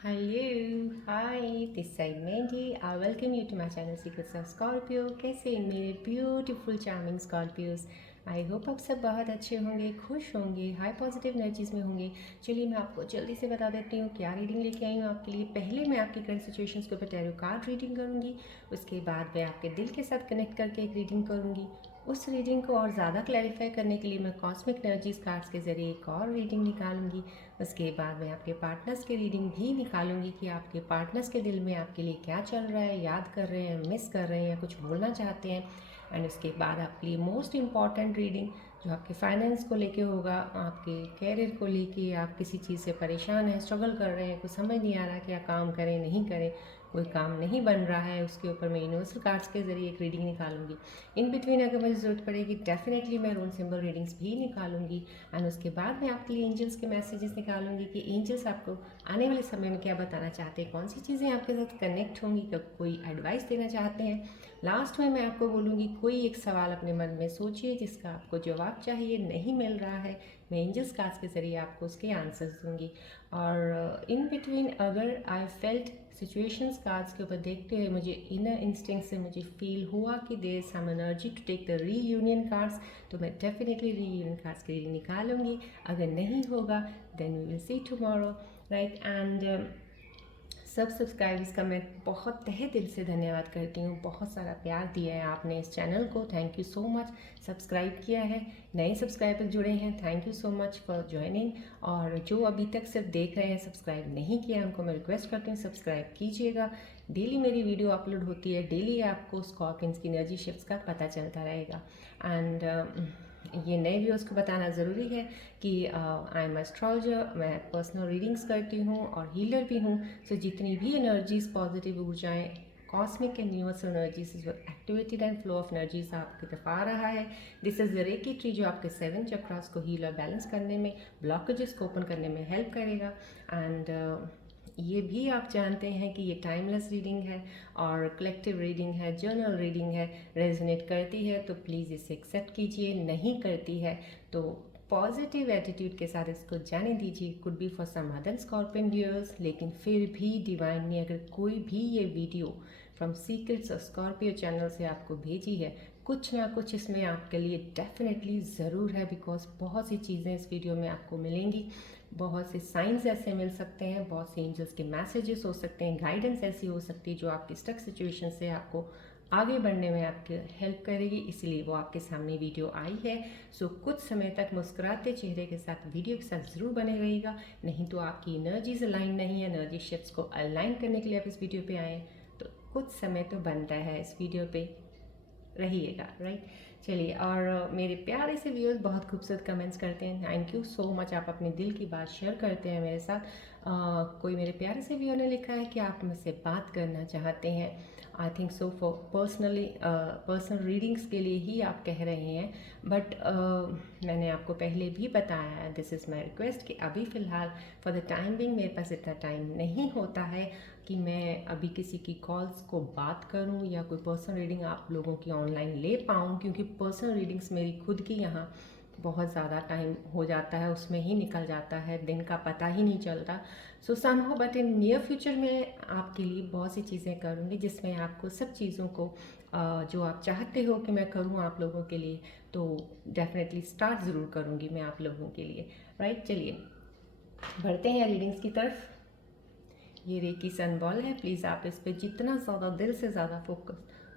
Hello hi, this side Mandy. I welcome you to my channel secrets of Scorpio. कैसे हैं मेरे beautiful charming Scorpios? I hope आप सब बहुत अच्छे होंगे, खुश होंगे, हाई पॉजिटिव एनर्जीज में होंगे। चलिए मैं आपको जल्दी से बता देती हूँ क्या रीडिंग लेके आई हूँ आपके लिए। पहले मैं आपकी करंट सिचुएशंस के ऊपर टैरो कार्ड रीडिंग करूँगी। उसके बाद मैं आपके दिल के साथ कनेक्ट करके एक रीडिंग करूँगी। उस रीडिंग को और ज़्यादा क्लैरिफाई करने के लिए मैं कॉस्मिक एनर्जीज कार्ड्स के ज़रिए एक और रीडिंग निकालूंगी। उसके बाद मैं आपके पार्टनर्स की रीडिंग भी निकालूंगी कि आपके पार्टनर्स के दिल में आपके लिए क्या चल रहा है, याद कर रहे हैं, मिस कर रहे हैं, कुछ बोलना चाहते हैं। एंड उसके बाद आपके लिए मोस्ट इम्पॉर्टेंट रीडिंग जो आपके फाइनेंस को लेके होगा, आपके कैरियर को लेके, आप किसी चीज़ से परेशान हैं, स्ट्रगल कर रहे हैं, कुछ समझ नहीं आ रहा क्या काम करें नहीं करें, कोई काम नहीं बन रहा है, उसके ऊपर मैं यूनिवर्सल कार्ड्स के ज़रिए एक रीडिंग निकालूंगी। इन बिटवीन अगर मुझे ज़रूरत पड़ेगी डेफिनेटली मैं रून सिंबल रीडिंग्स भी निकालूंगी। एंड उसके बाद मैं आपके लिए एंजल्स के मैसेजेस निकालूंगी कि एंजल्स आपको आने वाले समय में क्या बताना चाहते हैं, कौन सी चीज़ें आपके साथ कनेक्ट होंगी, कब कोई एडवाइस देना चाहते हैं। लास्ट में मैं आपको बोलूँगी कोई एक सवाल अपने मन में सोचिए जिसका आपको जवाब चाहिए, नहीं मिल रहा है, मैं एंजल्स कार्ड्स के ज़रिए आपको उसके आंसर्स दूँगी। और इन बिटवीन अगर आई फेल्ट सिचुएशंस कार्ड्स के ऊपर देखते हुए मुझे इनर इंस्टिंक्ट से मुझे फील हुआ कि there some energy to take the reunion cards, तो मैं डेफिनेटली रीयूनियन कार्ड्स के लिए निकालूंगी। अगर नहीं होगा then we will see tomorrow, right. And सब सब्सक्राइबर्स का मैं बहुत तहे दिल से धन्यवाद करती हूँ। बहुत सारा प्यार दिया है आपने इस चैनल को, thank you so much. Subscribe किया है, नए सब्सक्राइबर जुड़े हैं, thank you so much for joining. और जो अभी तक सिर्फ देख रहे हैं, सब्सक्राइब नहीं किया, उनको मैं रिक्वेस्ट करती हूँ सब्सक्राइब कीजिएगा। डेली मेरी वीडियो अपलोड होती है, डेली आपको स्कॉर्पियंस की एनर्जी शिफ्ट्स का पता चलता रहेगा। एंड ये नए व्यूअर्स को बताना ज़रूरी है कि आई एम एस्ट्रोलॉजर, मैं पर्सनल रीडिंग्स करती हूँ और हीलर भी हूँ। सो जितनी भी एनर्जीज, पॉजिटिव ऊर्जाएँ, cosmic and universal energies is activated and flow of energies आपकी तरफ आ रहा है। This is the reiki tree जो आपके 7 चक्रास को हील और बैलेंस करने में, ब्लॉकेजेस को ओपन करने में हेल्प करेगा। एंड ये भी आप जानते हैं कि ये टाइमलेस रीडिंग है और कलेक्टिव रीडिंग है, जर्नल रीडिंग है। रेजोनेट करती है तो प्लीज़ इसे एक्सेप्ट कीजिए, नहीं करती है तो पॉजिटिव एटीट्यूड के साथ इसको जाने दीजिए। Could be for some other Scorpion viewers, लेकिन फिर भी डिवाइन ने अगर कोई भी ये video from secrets of Scorpio channel से आपको भेजी है, कुछ ना कुछ इसमें आपके लिए डेफिनेटली ज़रूर है। बिकॉज बहुत सी चीज़ें इस वीडियो में आपको मिलेंगी, बहुत से साइंस ऐसे मिल सकते हैं, बहुत से एंजल्स के मैसेजेस हो सकते हैं, गाइडेंस ऐसी हो सकती है जो आपकी स्टक सिचुएशन से आपको आगे बढ़ने में आपकी हेल्प करेगी, इसलिए वो आपके सामने वीडियो आई है। सो कुछ समय तक मुस्कुराते चेहरे के साथ वीडियो के साथ ज़रूर बने रहिएगा, नहीं तो आपकी एनर्जीज अलाइन नहीं है। एनर्जी शिफ्ट्स को अलाइन करने के लिए आप इस वीडियो पे आए तो कुछ समय तो बनता है इस वीडियो पे रहिएगा, राइट। चलिए, और मेरे प्यारे से व्यूअर्स बहुत खूबसूरत कमेंट्स करते हैं, थैंक यू सो मच। आप अपने दिल की बात शेयर करते हैं मेरे साथ। कोई मेरे प्यारे से व्यूअर ने लिखा है कि आप मुझसे बात करना चाहते हैं। I think so for personal readings के लिए ही आप कह रहे हैं, बट मैंने आपको पहले भी बताया है, दिस इज़ माई रिक्वेस्ट कि अभी फ़िलहाल फॉर द टाइम बिंग मेरे पास इतना टाइम नहीं होता है कि मैं अभी किसी की कॉल्स को बात करूं या कोई पर्सनल रीडिंग आप लोगों की ऑनलाइन ले पाऊं, क्योंकि पर्सनल रीडिंग्स मेरी खुद की यहाँ बहुत ज़्यादा टाइम हो जाता है, उसमें ही निकल जाता है, दिन का पता ही नहीं चलता। सो somehow but in near future में आपके लिए बहुत सी चीज़ें करूँगी जिसमें आपको सब चीज़ों को जो आप चाहते हो कि मैं करूँ आप लोगों के लिए, तो डेफिनेटली स्टार्ट ज़रूर करूँगी मैं आप लोगों के लिए, राइट। चलिए बढ़ते हैं रीडिंग्स की तरफ। ये रेकी सन बॉल है, प्लीज़ आप इस पर जितना ज़्यादा दिल से ज़्यादा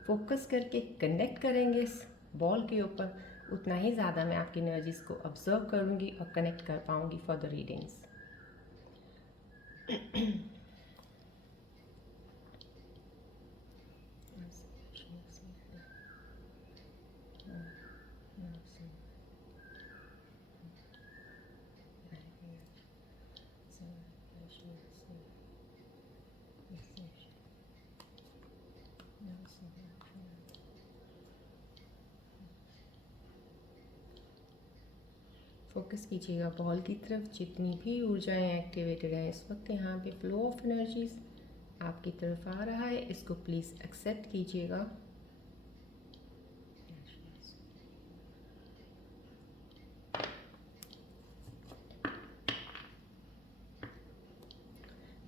फोकस करके कनेक्ट करेंगे इस बॉल के ऊपर, उतना ही ज़्यादा मैं आपकी एनर्जीज को ऑब्जर्व करूँगी और कनेक्ट कर पाऊँगी फॉर द रीडिंग्स। फोकस कीजिएगा बॉल की तरफ, जितनी भी ऊर्जाएं एक्टिवेटेड हैं इस वक्त यहाँ पे, फ्लो ऑफ एनर्जीज आपकी तरफ आ रहा है, इसको प्लीज़ एक्सेप्ट कीजिएगा।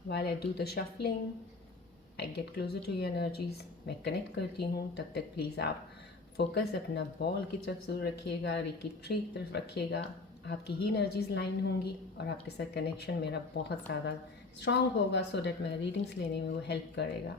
while I do the shuffling, I get closer to your energies. मैं कनेक्ट करती हूँ, तब तक प्लीज़ आप फोकस अपना बॉल की तरफ जरूर रखिएगा, रिकी ट्री की तरफ रखिएगा। आपकी ही एनर्जीज लाइन होंगी और आपके साथ कनेक्शन मेरा बहुत ज़्यादा स्ट्रांग होगा, सो डैट मैं रीडिंग्स लेने में वो हेल्प करेगा।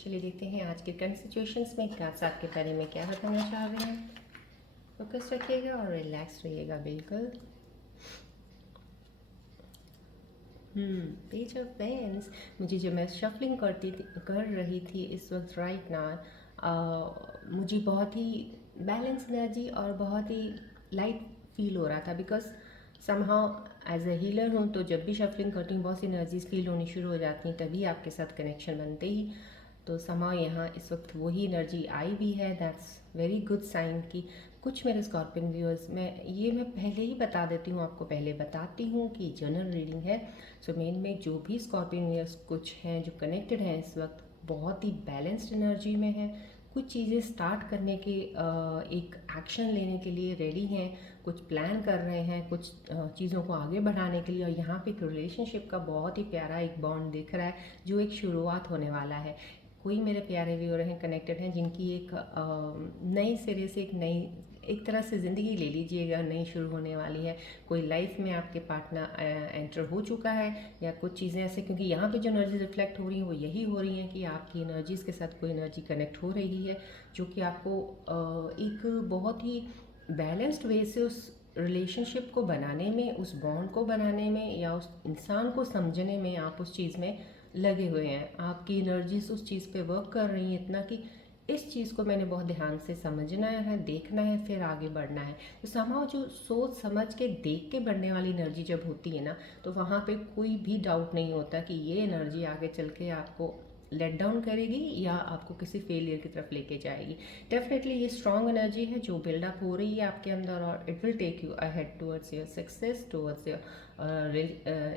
चलिए देखते हैं आज के करंट सिचुएशंस में कार्ड्स आपके बारे में क्या बताना चाह रहे हैं। फोकस रखिएगा और रिलैक्स रहिएगा बिल्कुल। पेज ऑफ पेन्स, मुझे जब मैं शफलिंग कर रही थी इस वक्त राइट नाउ, मुझे बहुत ही बैलेंस एनर्जी और बहुत ही लाइट फील हो रहा था, because somehow as a healer हूँ तो जब भी शफलिंग करती हूँ बहुत सी एनर्जीज फील होनी शुरू हो जाती हैं, तभी आपके साथ कनेक्शन बनते ही। तो समा यहाँ इस वक्त वही एनर्जी आई भी है, दैट्स वेरी गुड साइन कि कुछ मेरे स्कॉर्पियन व्यूअर्स, मैं पहले ही बता देती हूँ आपको, पहले बताती हूँ कि जनरल रीडिंग है। सो मेन में जो भी स्कॉर्पियन व्यूअर्स कुछ हैं जो कनेक्टेड हैं इस वक्त बहुत ही बैलेंस्ड एनर्जी में है, कुछ चीज़ें स्टार्ट करने के एक एक्शन लेने के लिए रेडी हैं, कुछ प्लान कर रहे हैं, कुछ चीज़ों को आगे बढ़ाने के लिए। और यहाँ पे एक रिलेशनशिप का बहुत ही प्यारा एक बॉन्ड दिख रहा है जो एक शुरुआत होने वाला है। कोई मेरे प्यारे व्यूअर हैं कनेक्टेड हैं जिनकी एक नई सिरे से एक तरह से ज़िंदगी ले लीजिएगा नई शुरू होने वाली है। कोई लाइफ में आपके पार्टनर एंटर हो चुका है या कुछ चीज़ें ऐसे, क्योंकि यहाँ पे जो एनर्जी रिफ्लेक्ट हो रही हैं वो यही हो रही हैं कि आपकी एनर्जीज़ के साथ कोई एनर्जी कनेक्ट हो रही है जो कि आपको एक बहुत ही बैलेंस्ड वे से उस रिलेशनशिप को बनाने में, उस बॉन्ड को बनाने में या उस इंसान को समझने में आप उस चीज़ में लगे हुए हैं। आपकी एनर्जीज उस चीज़ पे वर्क कर रही हैं इतना कि इस चीज़ को मैंने बहुत ध्यान से समझना है, देखना है, फिर आगे बढ़ना है। तो समाव जो सोच समझ के देख के बढ़ने वाली एनर्जी जब होती है ना, तो वहाँ पे कोई भी डाउट नहीं होता कि ये एनर्जी आगे चल के आपको लेट डाउन करेगी या आपको किसी फेलियर की तरफ लेके जाएगी। डेफिनेटली ये स्ट्रॉन्ग एनर्जी है जो बिल्डअप हो रही है आपके अंदर और it will take you ahead towards your success, towards your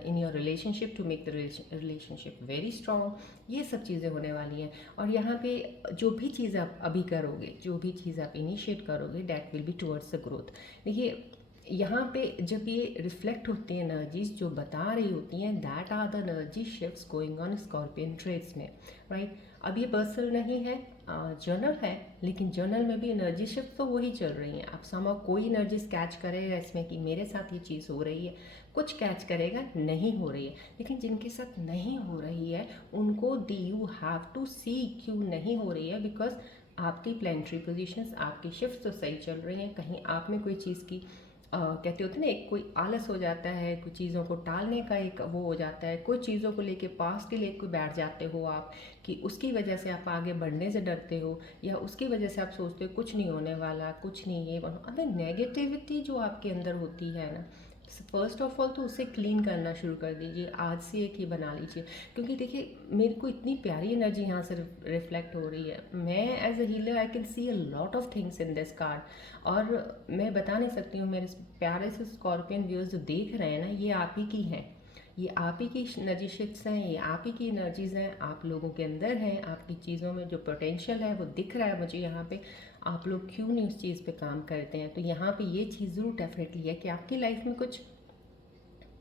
in your relationship, to make the relationship very strong. ये सब चीज़ें होने वाली हैं। और यहाँ पे जो भी चीज़ आप अभी करोगे, जो भी चीज़ आप इनिशिएट करोगे, that will be towards the growth. देखिए यहाँ पे जब ये रिफ्लेक्ट होती हैं एनर्जीज जो बता रही होती हैं, that are the energy shifts going on Scorpion traits में, राइट। अब ये पर्सनल नहीं है, जर्नल है, लेकिन जर्नल में भी एनर्जी शिफ्ट तो वही चल रही हैं। अब समा कोई एनर्जीज कैच करेगा इसमें कि मेरे साथ ये चीज़ हो रही है, कुछ कैच करेगा नहीं हो रही है। लेकिन जिनके साथ नहीं हो रही है उनको डी यू हैव टू सी क्यों नहीं हो रही है, बिकॉज आपकी प्लानिटरी पोजीशंस, आपकी शिफ्ट तो सही चल रही हैं। कहीं आप में कोई चीज़ की कहते होते ना, एक कोई आलस हो जाता है, कुछ चीज़ों को टालने का एक वो हो जाता है, कुछ चीज़ों को लेके पास के लिए कोई बैठ जाते हो आप कि उसकी वजह से आप आगे बढ़ने से डरते हो, या उसकी वजह से आप सोचते हो कुछ नहीं होने वाला, कुछ नहीं ये अगर नेगेटिविटी जो आपके अंदर होती है ना, फर्स्ट ऑफ ऑल तो उसे क्लीन करना शुरू कर दीजिए। आज से एक ही बना लीजिए, क्योंकि देखिए मेरे को इतनी प्यारी एनर्जी यहाँ से रिफ्लेक्ट हो रही है। मैं as a healer I can see a lot of things in this card, और मैं बता नहीं सकती हूँ मेरे प्यारे से स्कॉर्पियन व्यूअर्स जो देख रहे हैं ना, ये आप ही की हैं, ये आप ही की एनर्जी शिफ्ट्स हैं, ये आप ही की एनर्जीज हैं, आप लोगों के अंदर हैं। आपकी चीज़ों में जो पोटेंशियल है वो दिख रहा है मुझे यहाँ पे। आप लोग क्यों नहीं उस चीज़ पे काम करते हैं? तो यहाँ पे ये चीज़ ज़रूर डेफिनेटली है कि आपकी लाइफ में कुछ,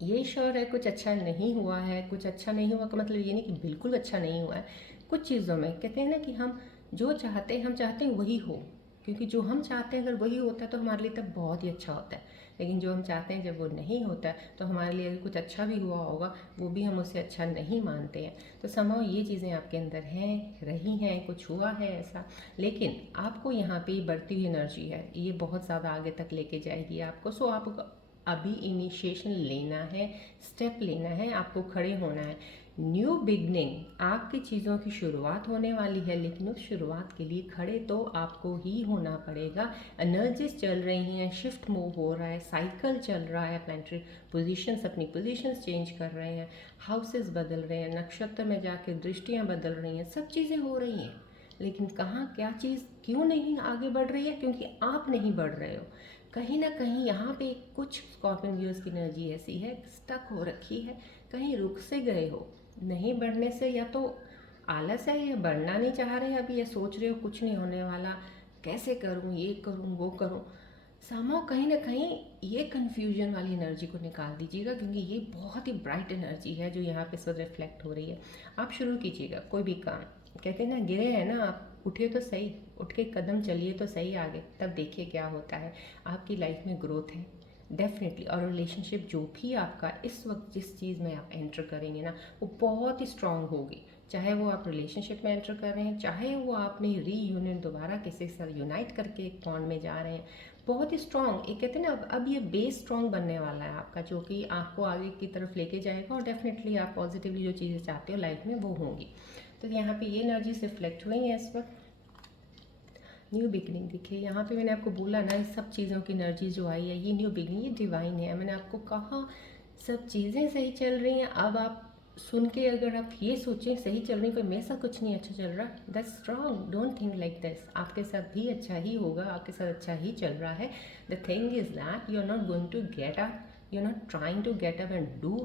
ये श्योर है कुछ अच्छा नहीं हुआ है। कुछ अच्छा नहीं हुआ का मतलब ये नहीं कि बिल्कुल अच्छा नहीं हुआ है। कुछ चीज़ों में कहते हैं ना कि हम जो चाहते हैं, हम चाहते हैं वही हो, क्योंकि जो हम चाहते हैं अगर वही होता है तो हमारे लिए तब बहुत ही अच्छा होता है, लेकिन जो हम चाहते हैं जब वो नहीं होता है तो हमारे लिए अगर कुछ अच्छा भी हुआ होगा वो भी हम उसे अच्छा नहीं मानते हैं। तो समहाउ ये चीज़ें आपके अंदर हैं, रही हैं, कुछ हुआ है ऐसा, लेकिन आपको यहाँ पे बढ़ती हुई एनर्जी है, ये बहुत ज़्यादा आगे तक लेके जाएगी आपको। सो आपको अभी इनिशिएशन लेना है, स्टेप लेना है, आपको खड़े होना है। न्यू बिगनिंग, आपकी चीज़ों की शुरुआत होने वाली है, लेकिन उस शुरुआत के लिए खड़े तो आपको ही होना पड़ेगा। एनर्जीज चल रही हैं, शिफ्ट मूव हो रहा है, साइकिल चल रहा है, प्लैनेटरी पोजीशंस अपनी पोजीशंस चेंज कर रहे हैं, हाउसेस बदल रहे हैं, नक्षत्र में जाके दृष्टियाँ बदल रही हैं, सब चीज़ें हो रही हैं, लेकिन कहाँ क्या चीज़ क्यों नहीं आगे बढ़ रही है? क्योंकि आप नहीं बढ़ रहे हो। कहीं ना कहीं यहाँ पे कुछ स्कॉर्पियन व्यूअर्स की एनर्जी ऐसी है, स्टक हो रखी है, कहीं रुक से गए हो। नहीं बढ़ने से या तो आलस है, या बढ़ना नहीं चाह रहे अभी, या सोच रहे हो कुछ नहीं होने वाला, कैसे करूँ, ये करूँ वो करूँ। समहाउ कहीं ना कहीं ये कन्फ्यूजन वाली एनर्जी को निकाल दीजिएगा, क्योंकि ये बहुत ही ब्राइट एनर्जी है जो यहाँ पे सब रिफ्लेक्ट हो रही है। आप शुरू कीजिएगा कोई भी काम। कहते हैं ना, गिरे हैं ना आप, उठे तो सही, उठ के कदम चलिए तो सही आगे, तब देखिए क्या होता है। आपकी लाइफ में ग्रोथ है डेफिनेटली, और रिलेशनशिप जो भी आपका इस वक्त जिस चीज़ में आप एंटर करेंगे ना, वो बहुत ही स्ट्रांग होगी। चाहे वो आप रिलेशनशिप में एंटर कर रहे हैं, चाहे वो आपने रीयूनियन दोबारा किसी से यूनाइट करके एक बॉन्ड में जा रहे हैं, बहुत ही स्ट्रांग, एक कहते हैं ना, अब ये बेस स्ट्रांग बनने वाला है आपका, जो कि आपको आगे की तरफ लेके जाएगा, और डेफिनेटली आप पॉजिटिवली जो चीज़ें चाहते हो लाइफ में वो होंगी। तो यहाँ पे ये एनर्जी रिफ्लेक्ट हुई है इस वक्त। न्यू बिगनिंग देखिए, यहाँ पे मैंने आपको बोला ना, इस सब चीज़ों की एनर्जी जो आई है ये न्यू बिगनिंग, ये डिवाइन है। मैंने आपको कहा सब चीज़ें सही चल रही हैं। अब आप सुन के अगर आप ये सोचें सही चल रही, कोई मेरे साथ कुछ नहीं अच्छा चल रहा, that's wrong, don't think like this. आपके साथ भी अच्छा ही होगा, आपके साथ अच्छा ही चल रहा है। The thing is that you are not going to get up, you are not trying to get up and do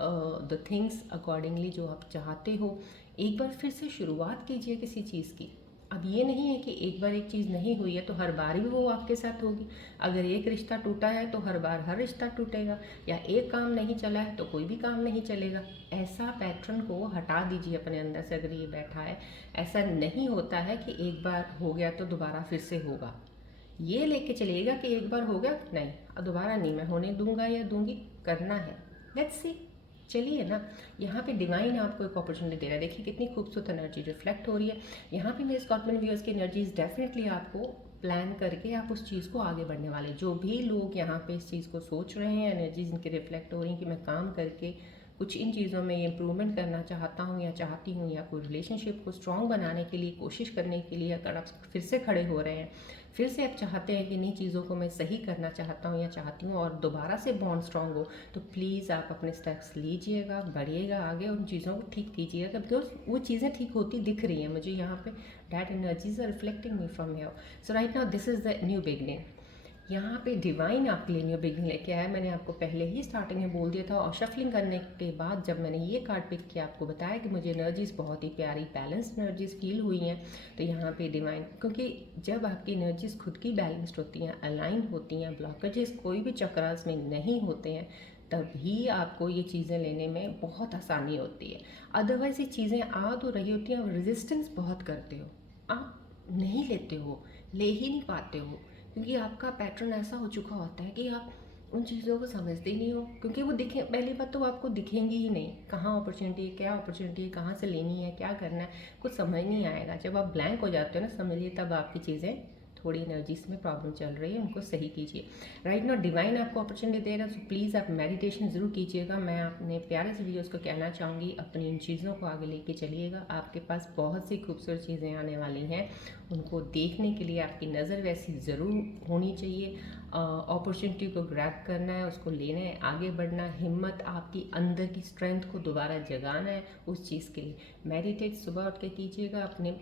the things accordingly जो आप चाहते हो। एक बार फिर से शुरुआत कीजिए किसी चीज़ की। अब ये नहीं है कि एक बार एक चीज़ नहीं हुई है तो हर बार ही वो आपके साथ होगी। अगर एक रिश्ता टूटा है तो हर बार हर रिश्ता टूटेगा, या एक काम नहीं चला है तो कोई भी काम नहीं चलेगा। ऐसा पैटर्न को हटा दीजिए अपने अंदर से, अगर ये बैठा है। ऐसा नहीं होता है कि एक बार हो गया तो दोबारा फिर से होगा। ये लेके चलिएगा कि एक बार हो गया, नहीं अब दोबारा नहीं मैं होने दूंगा या दूंगी, करना है। लेट्स सी, चलिए ना। यहाँ पे डिवाइन आपको एक अपॉर्चुनिटी दे रहा है। देखिए कितनी खूबसूरत एनर्जी रिफ्लेक्ट हो रही है यहाँ पे। मेरे स्कॉर्पियन व्यूअर्स की एनर्जीज डेफिनेटली आपको प्लान करके आप उस चीज़ को आगे बढ़ने वाले, जो भी लोग यहाँ पे इस चीज़ को सोच रहे हैं, एनर्जीज इनकी रिफ्लेक्ट हो रही हैं कि मैं काम करके कुछ इन चीज़ों में इम्प्रूवमेंट करना चाहता हूँ या चाहती हूँ, या कोई रिलेशनशिप को स्ट्रॉन्ग बनाने के लिए कोशिश करने के लिए अगर आप फिर से खड़े हो रहे हैं, फिर से आप चाहते हैं कि नई चीज़ों को मैं सही करना चाहता हूँ या चाहती हूँ और दोबारा से बॉन्ड स्ट्रॉन्ग हो, तो प्लीज़ आप अपने स्टेप्स लीजिएगा, बढ़िएगा आगे, उन चीज़ों को ठीक कीजिएगा, बिकॉज वो चीज़ें ठीक होती दिख रही हैं मुझे यहाँ पे। That energies are reflecting me from here. So right now this is the new beginning. यहाँ पे डिवाइन आपके लिए न्यू बिगनिंग लेके आया है। मैंने आपको पहले ही स्टार्टिंग में बोल दिया था, और शफलिंग करने के बाद जब मैंने ये कार्ड पिक किया, आपको बताया कि मुझे एनर्जीज बहुत ही प्यारी बैलेंस्ड एनर्जीज फील हुई हैं। तो यहाँ पे डिवाइन, क्योंकि जब आपकी एनर्जीज खुद की बैलेंस्ड होती हैं, अलाइन होती हैं, ब्लॉकेजेस कोई भी चक्रास में नहीं होते हैं, तभी आपको ये चीज़ें लेने में बहुत आसानी होती है। अदरवाइज ये चीज़ें आ तो रही होती हैं, आप रेजिस्टेंस बहुत करते हो, आप नहीं लेते हो, ले ही नहीं पाते हो, क्योंकि आपका पैटर्न ऐसा हो चुका होता है कि आप उन चीज़ों को समझते ही नहीं हो, क्योंकि वो दिखे, पहली बात तो आपको दिखेंगी ही नहीं, कहाँ अपॉर्चुनिटी है, क्या अपॉर्चुनिटी है, कहाँ से लेनी है, क्या करना है, कुछ समझ नहीं आएगा। जब आप ब्लैंक हो जाते हो ना, समझिए तब आपकी चीज़ें थोड़ी एनर्जीज में प्रॉब्लम चल रही है, उनको सही कीजिए। राइट नाउ डिवाइन आपको अपॉर्चुनिटी दे रहा है, सो प्लीज़ आप मेडिटेशन ज़रूर कीजिएगा। मैं अपने प्यारे से वीडियोज़ को कहना चाहूँगी, अपनी इन चीज़ों को आगे लेके चलिएगा। आपके पास बहुत सी खूबसूरत चीज़ें आने वाली हैं, उनको देखने के लिए आपकी नज़र वैसी ज़रूर होनी चाहिए। अपॉर्चुनिटी को ग्रैब करना है, उसको लेना है, आगे बढ़ना है, हिम्मत, आपकी अंदर की स्ट्रेंथ को दोबारा जगाना है उस चीज़ के लिए। मेडिटेट सुबह उठ के कीजिएगा, अपने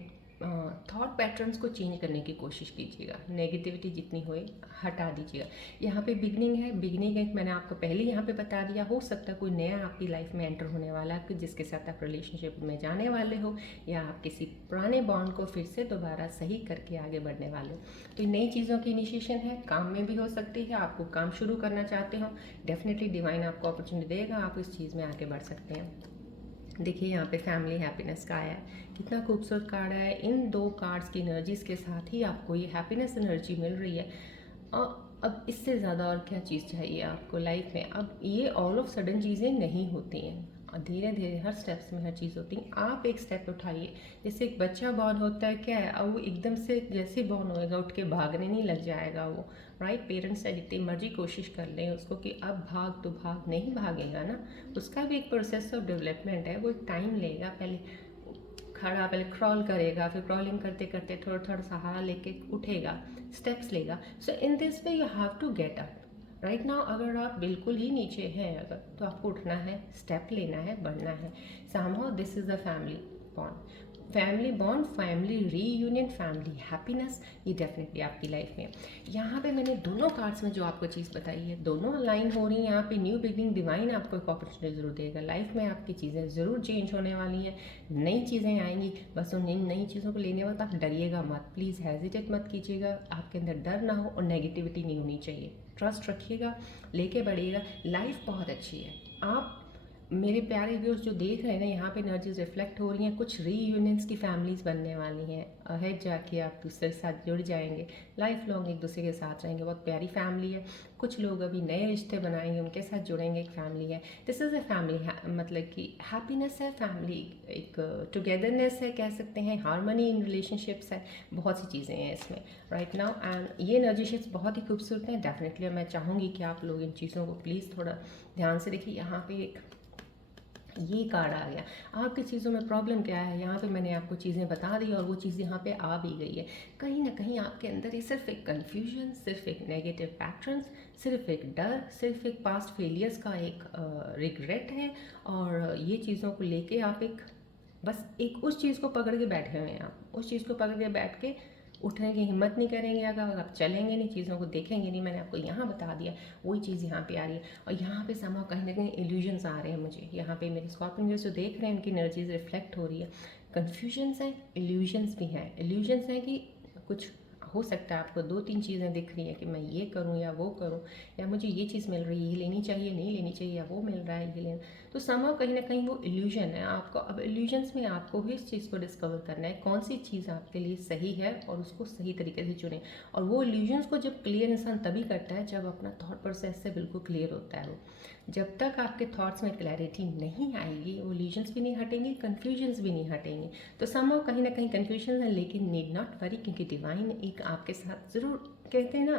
थॉट पैटर्न्स को चेंज करने की कोशिश कीजिएगा, नेगेटिविटी जितनी होए हटा दीजिएगा। यहाँ पे बिगनिंग है, बिगनिंग है, मैंने आपको पहले यहाँ पे बता दिया। हो सकता है कोई नया आपकी लाइफ में एंटर होने वाला है, जिसके साथ आप रिलेशनशिप में जाने वाले हो, या आप किसी पुराने बॉन्ड को फिर से दोबारा सही करके आगे बढ़ने वाले हो। तो नई चीज़ों की इनिशिएशन है, काम में भी हो सकती है, आपको काम शुरू करना चाहते हो, डेफिनेटली डिवाइन आपको अपॉर्चुनिटी देगा, आप इस चीज़ में आगे बढ़ सकते हैं। देखिए यहाँ पे फैमिली हैप्पीनेस का आया है, कितना खूबसूरत कार्ड है। इन दो कार्ड्स की एनर्जीज के साथ ही आपको ये हैप्पीनेस एनर्जी मिल रही है। अब इससे ज़्यादा और क्या चीज़ चाहिए आपको लाइफ में। अब ये ऑल ऑफ सडन चीज़ें नहीं होती हैं, धीरे धीरे हर स्टेप्स में हर चीज़ होती है। आप एक स्टेप उठाइए। जैसे एक बच्चा बॉर्न होता है, क्या है, अब वो एकदम से जैसे बॉर्न होएगा उठ के भागने नहीं लग जाएगा वो, राइट। पेरेंट्स चाहे जितनी मर्जी कोशिश कर लें उसको कि अब भाग, तो भाग नहीं भागेगा ना। उसका भी एक प्रोसेस ऑफ डेवलपमेंट है, वो एक टाइम लेगा। पहले खड़ा, पहले क्रॉल करेगा, फिर क्रॉलिंग करते करते थोड़ा थोड़ा सहारा लेके उठेगा, स्टेप्स लेगा। So in this way you have to get up. Right now अगर आप बिल्कुल ही नीचे हैं अगर, तो आपको उठना है, स्टेप लेना है, बढ़ना है। Somehow this is a family bond, family bond, family reunion, family happiness, ये डेफिनेटली आपकी लाइफ में। यहाँ पे मैंने दोनों कार्ड्स में जो आपको चीज़ बताई है दोनों अलाइन हो रही हैं। यहाँ पे न्यू बिगनिंग, डिवाइन आपको एक अपॉर्चुनिटी ज़रूर देगा। लाइफ में आपकी चीज़ें ज़रूर चेंज होने वाली हैं, नई चीज़ें आएंगी। बस उन नई चीज़ों को लेने वक्त आप डरिएगा मत, प्लीज़ हेजिटेट मत कीजिएगा। आपके अंदर डर ना हो और नेगेटिविटी नहीं होनी चाहिए। ट्रस्ट रखिएगा, लेके बढ़िएगा। लाइफ बहुत अच्छी है। आप मेरे प्यारे व्यूअर्स जो देख रहे हैं ना, यहाँ पे एनर्जीज रिफ्लेक्ट हो रही हैं। कुछ रीयूनियंस की फैमिलीज बनने वाली हैं। अहेड जाके आप दूसरे के साथ जुड़ जाएंगे, लाइफ लॉन्ग एक दूसरे के साथ रहेंगे। बहुत प्यारी फैमिली है। कुछ लोग अभी नए रिश्ते बनाएंगे, उनके साथ जुड़ेंगे, एक फैमिली है। दिस इज़ अ फैमिली, मतलब कि हैप्पीनेस है, फैमिली एक टुगेदरनेस है, कह सकते हैं हारमनी इन रिलेशनशिप्स है, बहुत सी चीज़ें हैं इसमें राइट नाउ। एंड ये एनर्जीशिप्स बहुत ही खूबसूरत हैं डेफिनेटली। मैं चाहूँगी कि आप लोग इन चीज़ों को प्लीज़ थोड़ा ध्यान से देखिए। यहाँ पे एक ये कार्ड आ गया। आपकी चीज़ों में प्रॉब्लम क्या है, यहाँ पे मैंने आपको चीज़ें बता दी और वो चीज़ यहाँ पे आ भी गई है। कहीं ना कहीं आपके अंदर ये सिर्फ एक कन्फ्यूजन, सिर्फ एक नेगेटिव पैटर्न्स, सिर्फ एक डर, सिर्फ एक पास्ट फेलियर्स का एक रिग्रेट है। और ये चीज़ों को लेके आप एक बस एक उस चीज़ को पकड़ के बैठे हुए हैं। आप उस चीज़ को पकड़ के बैठ के उठने की हिम्मत नहीं करेंगे। अगर आप चलेंगे नहीं, चीज़ों को देखेंगे नहीं, मैंने आपको यहाँ बता दिया, वही चीज़ यहाँ पे आ रही है। और यहाँ पे समाव कहीं ना कहीं इल्यूजन्स आ रहे हैं मुझे। यहाँ पे मेरे स्कॉर्पियन जो देख रहे हैं उनकी एनर्जीज रिफ्लेक्ट हो रही है। कन्फ्यूजन्स हैं, इल्यूजन्स भी हैं। इल्यूजन्स हैं कि कुछ हो सकता है आपको दो तीन चीज़ें दिख रही हैं कि मैं ये करूँ या वो करूँ, या मुझे ये चीज़ मिल रही है, ये लेनी चाहिए, नहीं लेनी चाहिए, या वो मिल रहा है, ये लेना। तो समाव कहीं ना कहीं वो इल्यूजन है आपको। अब इल्यूजन्स में आपको भी इस चीज़ को डिस्कवर करना है, कौन सी चीज़ आपके लिए सही है और उसको सही तरीके से चुनें। और वो इल्यूजन्स को जब क्लियर इंसान तभी करता है जब अपना थॉट प्रोसेस से बिल्कुल क्लियर होता है। वो जब तक आपके थॉट्स में क्लैरिटी नहीं आएगी, वो इल्यूजन्स भी नहीं हटेंगे, कन्फ्यूजन्स भी नहीं हटेंगे। तो समाव कहीं ना कहीं कन्फ्यूजन है, लेकिन नीड नॉट वरी, क्योंकि डिवाइन एक आपके साथ ज़रूर, कहते हैं ना,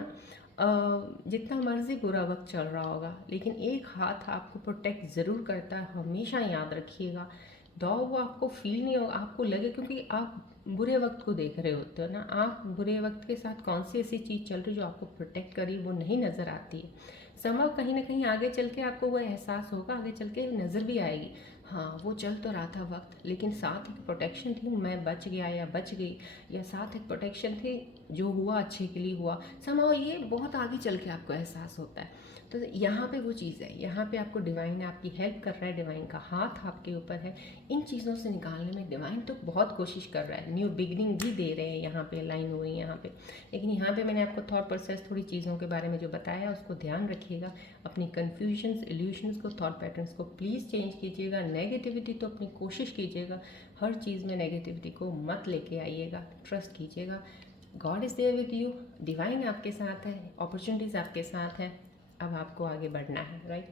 जितना मर्जी बुरा वक्त चल रहा होगा लेकिन एक हाथ आपको प्रोटेक्ट ज़रूर करता है, हमेशा याद रखिएगा। दो वो आपको फील नहीं होगा, आपको लगे, क्योंकि आप बुरे वक्त को देख रहे होते हो ना। आप बुरे वक्त के साथ कौन सी ऐसी चीज़ चल रही जो आपको प्रोटेक्ट करी, वो नहीं नज़र आती है। समय कहीं ना कहीं आगे चल के आपको वो एहसास होगा, आगे चल के नज़र भी आएगी। हाँ, वो चल तो रहा था वक्त, लेकिन साथ एक प्रोटेक्शन थी, मैं बच गया या बच गई, या साथ एक प्रोटेक्शन थी, जो हुआ अच्छे के लिए हुआ। समाओ ये बहुत आगे चल के आपको एहसास होता है। तो यहाँ पे वो चीज़ है, यहाँ पे आपको डिवाइन आपकी हेल्प कर रहा है, डिवाइन का हाथ आपके ऊपर है। इन चीज़ों से निकालने में डिवाइन तो बहुत कोशिश कर रहा है, न्यू बिगनिंग भी दे रहे हैं, यहाँ पे लाइन हुई है यहाँ पे। लेकिन यहाँ पे मैंने आपको थॉट प्रोसेस थोड़ी चीज़ों के बारे में जो बताया उसको ध्यान रखिएगा। अपनी कन्फ्यूजन्स, इल्यूशंस को, थॉट पैटर्न्स को प्लीज़ चेंज कीजिएगा। नेगेटिविटी तो अपनी कोशिश कीजिएगा, हर चीज़ में नेगेटिविटी को मत लेके आइएगा, ट्रस्ट कीजिएगा। God is there with you, divine आपके साथ है, अपॉर्चुनिटीज़ आपके साथ है। अब आपको आगे बढ़ना है, राइट।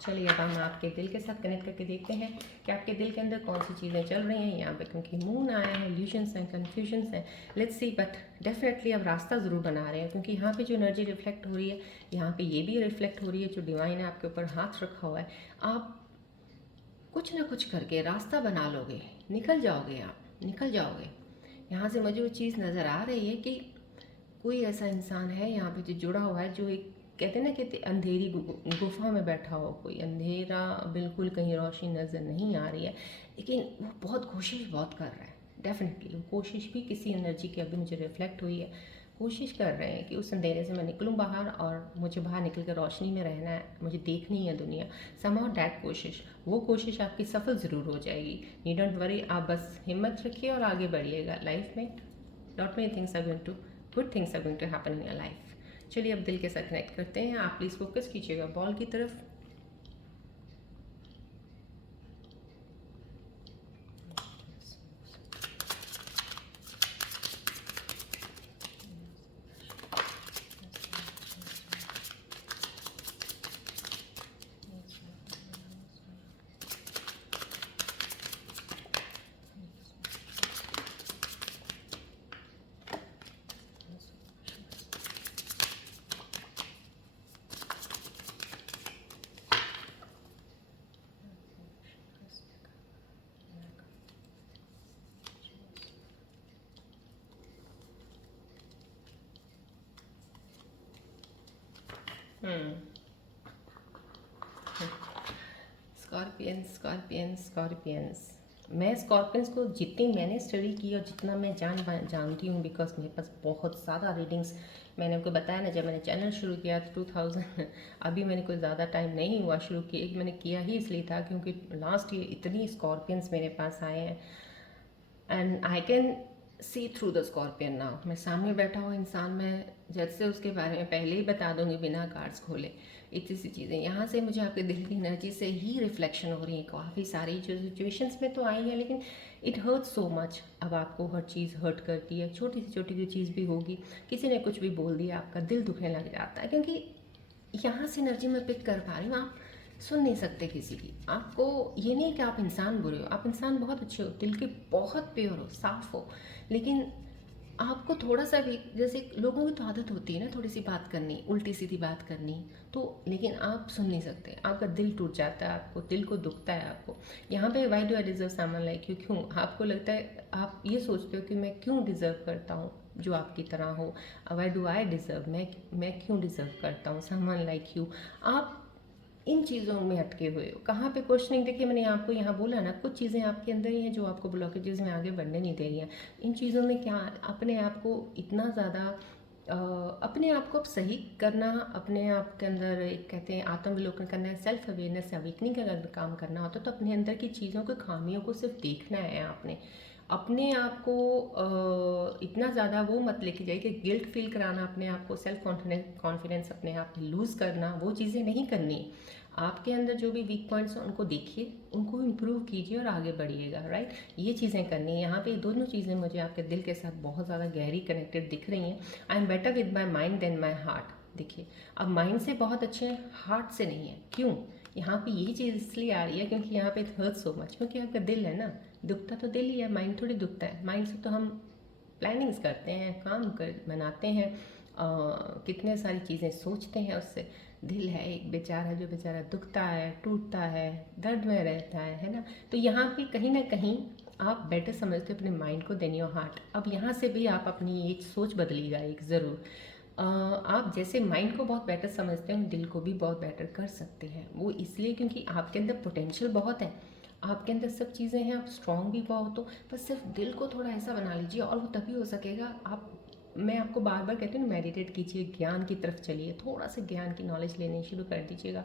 चलिए अब हम आपके दिल के साथ कनेक्ट करके देखते हैं कि आपके दिल के अंदर कौन सी चीज़ें चल रही हैं यहाँ पे, क्योंकि मून आया है, इल्यूशंस हैं, कन्फ्यूजन्स हैं। लेट्स सी, बट डेफिनेटली अब रास्ता ज़रूर बना रहे हैं, क्योंकि यहाँ पे जो एनर्जी रिफ्लेक्ट हो रही है, यहाँ पे ये भी रिफ्लेक्ट हो रही है, जो डिवाइन है आपके ऊपर हाथ रखा हुआ है। आप कुछ ना कुछ करके रास्ता बना लोगे, निकल जाओगे, आप निकल जाओगे यहाँ से। मुझे वो चीज़ नज़र आ रही है कि कोई ऐसा इंसान है यहाँ पे जो जुड़ा हुआ है, जो एक, कहते हैं ना, कहते अंधेरी गुफा में बैठा हो, कोई अंधेरा, बिल्कुल कहीं रोशनी नज़र नहीं आ रही है, लेकिन वो बहुत कोशिश बहुत कर रहा है। डेफिनेटली वो कोशिश भी किसी एनर्जी की अभी मुझे रिफ्लेक्ट हुई है। कोशिश कर रहे हैं कि उस अंधेरे से मैं निकलूं बाहर, और मुझे बाहर निकल कर रोशनी में रहना है, मुझे देखनी है दुनिया। समहाउ डैट कोशिश, वो कोशिश आपकी सफल ज़रूर हो जाएगी। नी डोंट वरी, आप बस हिम्मत रखिए और आगे बढ़िएगा लाइफ में। Not many things are going to, good things are going to happen in your life. चलिए अब दिल के साथ कनेक्ट करते हैं। आप प्लीज़ फोकस कीजिएगा बॉल की तरफ। स्कॉर्पियंस मैं स्कॉर्पियंस को जितनी मैंने स्टडी की और जितना मैं जानती हूँ, बिकॉज मेरे पास बहुत ज़्यादा रीडिंग्स, मैंने आपको बताया ना, जब मैंने चैनल शुरू किया 2000 अभी मैंने कोई ज़्यादा टाइम नहीं हुआ शुरू किया, मैंने किया ही इसलिए था क्योंकि लास्ट ईयर इतनी स्कॉर्पियंस मेरे पास आए हैं and I can C through the scorpion now. मैं सामने बैठा हुआ इंसान, मैं जैसे उसके बारे में पहले ही बता दूंगी बिना कार्ड्स खोले। इतनी सी चीज़ें यहाँ से मुझे आपके दिल की एनर्जी से ही रिफ्लेक्शन हो रही है। काफ़ी सारी जो सिचुएशंस में तो आई है, लेकिन इट हर्ट सो मच। अब आपको हर चीज़ हर्ट करती है, छोटी सी छोटी कोई चीज़ भी होगी, किसी ने कुछ भी बोल दिया, आपका दिल दुखने लग जाता है। क्योंकि यहाँ से एनर्जी मैं पिक कर पा रही हूँ, आप सुन नहीं सकते किसी की। आपको ये नहीं कि आप इंसान बुरे हो, आप इंसान बहुत अच्छे हो, दिल के बहुत प्योर हो, साफ हो, लेकिन आपको थोड़ा सा भी, जैसे लोगों की तो आदत होती है ना थोड़ी सी बात करनी, उल्टी सीधी बात करनी, तो लेकिन आप सुन नहीं सकते, आपका दिल टूट जाता है, आपको दिल को दुखता है। आपको यहाँ पे why do I deserve someone like you, क्यों आपको लगता है, आप ये सोचते हो कि मैं क्यों डिज़र्व करता हूँ जो आपकी तरह हो। वाई डू आई डिज़र्व, मैं क्यों डिज़र्व करता हूँ समवन लाइक यू। आप इन चीज़ों में अटके हुए हो। कहाँ पे क्वेश्चनिंग, देखिए मैंने आपको यहाँ बोला ना, कुछ चीज़ें आपके अंदर ही हैं जो आपको ब्लॉकेजेस में आगे बढ़ने नहीं दे रही हैं। इन चीज़ों में क्या, अपने आप को इतना ज़्यादा अपने आप को सही करना, अपने आप के अंदर एक कहते हैं आत्मविलोकन करना है, सेल्फ अवेयरनेस अवेकनिंग का अगर काम करना होता तो अपने अंदर की चीज़ों के खामियों को सिर्फ देखना है आपने। अपने आप को इतना ज़्यादा वो मत लेके जाइए कि गिल्ट फील कराना अपने आप को, सेल्फ कॉन्फिडेंस अपने आप लूज़ करना, वो चीज़ें नहीं करनी। आपके अंदर जो भी वीक पॉइंट्स हैं उनको देखिए, उनको इम्प्रूव कीजिए और आगे बढ़िएगा, राइट। ये चीज़ें करनी है। यहाँ पे दोनों चीज़ें मुझे आपके दिल के साथ बहुत ज़्यादा गहरी कनेक्टेड दिख रही हैं। I am better with my mind than my heart. देखिए, अब माइंड से बहुत अच्छे हैं, हार्ट से नहीं है। क्यों, यहाँ पे यही चीज़ इसलिए आ रही है क्योंकि यहाँ पे हर्ट सो मच, क्योंकि आपका दिल है ना, दुखता तो दिल ही है, माइंड थोड़ी दुखता है। माइंड से तो हम प्लानिंग्स करते हैं, काम कर बनाते हैं, कितने सारी चीज़ें सोचते हैं उससे। दिल है एक बेचारा, जो बेचारा दुखता है, टूटता है, दर्द में रहता है ना। तो यहाँ पे कहीं ना कहीं आप बेटर समझते हो अपने माइंड को देन योर हार्ट। अब यहाँ से भी आप अपनी एक सोच बदलिएगा एक ज़रूर। आप जैसे माइंड को बहुत बेटर समझते हैं, दिल को भी बहुत बेटर कर सकते हैं। वो इसलिए क्योंकि आपके अंदर पोटेंशियल बहुत है, आपके अंदर सब चीज़ें हैं, आप स्ट्रांग भी बहुत हो, बस सिर्फ दिल को थोड़ा ऐसा बना लीजिए और वो तभी हो सकेगा। आप, मैं आपको बार बार कहती हूँ, मेडिटेट कीजिए, ज्ञान की तरफ चलिए, थोड़ा सा ज्ञान की नॉलेज लेनी शुरू कर दीजिएगा।